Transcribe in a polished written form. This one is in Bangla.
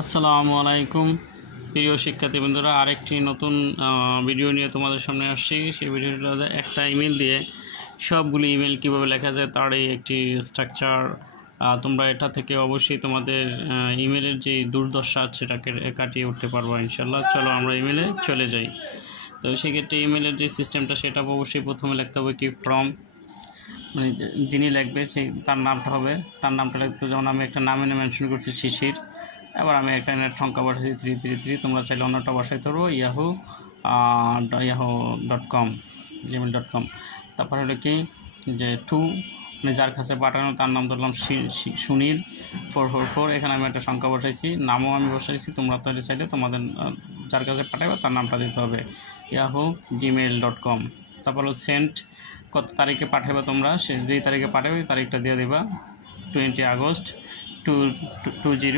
আসসালামু আলাইকুম প্রিয় শিক্ষার্থী বন্ধুরা, আরেকটি নতুন ভিডিও নিয়ে তোমাদের সামনে আসছি। সেই ভিডিওটা একটা ইমেল দিয়ে সবগুলো ইমেল কীভাবে লেখা যায় তার এই একটি স্ট্রাকচার। তোমরা এটা থেকে অবশ্যই তোমাদের ইমেলের যে দুর্দশা আছে সেটাকে কাটিয়ে উঠতে পারবো ইনশাল্লাহ। চলো আমরা ইমেলে চলে যাই। তো সেক্ষেত্রে ইমেলের যে সিস্টেমটা সেটা অবশ্যই প্রথমে লিখতে হবে কি ফ্রম, মানে যিনি লিখবে সেই তার নামটা হবে, তার নামটা লিখতে, যেমন আমি একটা নামে মেনশন করছি শিশির। এবার আমি একটা নেট সংখ্যা বসাইছি 333, তোমরা চাইলে অন্যটা বসাইতে পারবো yahoo.com gmail.com। তারপর হলো কি যে টু, মানে যার কাছে পাঠানো তার নাম ধরলাম সুনীল 444। এখানে আমি একটা সংখ্যা বসাইছি, নামও আমি বসাইছি। তোমরা তাহলে চাইলে তোমাদের যার কাছে পাঠাবে তার নামটা দিতে হবে yahoo.gmail.com। তারপর হলো সেন্ট, কত তারিখে পাঠাবে তোমরা, যেই তারিখে পাঠাবে ওই তারিখটা দিয়ে দেবা 20 আগস্ট 2020।